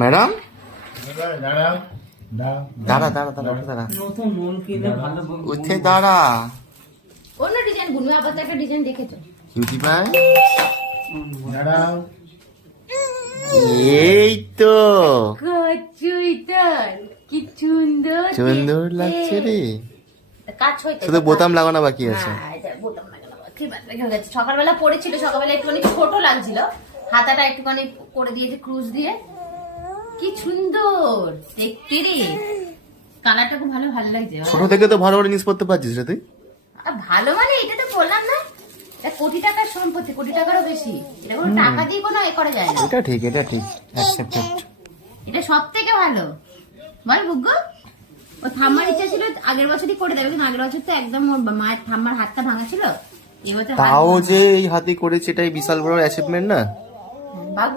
Madam দাঁড়াও দাঁড়া দাঁড়া দাঁড়া উঠে দাঁড়া নতুন মন কিনে ভালো উঠে দাঁড়া। অন্য ডিজাইন বুনবে, আবার তো একটা ডিজাইন দেখেছো। কিউটি পাই দাঁড়াও। এই তো কচুইটার কি সুন্দর সুন্দর দেখতে। লাগছে রে। কাজ হইতে শুধু বোতাম লাগানো বাকি আছে। হ্যাঁ, এটা বোতাম লাগানো বাকি, বাদ বাকি হয়ে গেছে। সকালবেলা পড়েছিল, সকালবেলা একটুখানি ছোট লাগছিল, হাতাটা একটুখানি করে দিয়েছে ক্রুজ দিয়ে। কি সুন্দর দেখতে রে, কালারটা খুব ভালো ভালো লাগছে। ছোট থেকে তো ভালো করে জিনিস পড়তে পারছিস রে তুই। আর ভালো মানে এটা তো বললাম না, এটা কোটি টাকার সম্পত্তি, কোটি টাকারও বেশি। এটা কোনো টাকা দিয়ে কোনো এ করা যায় না। এটা ঠিক, এটা ঠিক, অ্যাকসেপ্টেড। এটা সব থেকে ভালো বল বুগ্গ। ও ঠাম্মার ইচ্ছা ছিল আগের বছরই করে দেবে, কিন্তু আগের বছর তো একদম ওর মায়ের ঠাম্মার হাতটা ভাঙা ছিল। এবছর তাও যে এই হাতে করেছে এটাই বিশাল বড় অ্যাচিভমেন্ট না। বাবু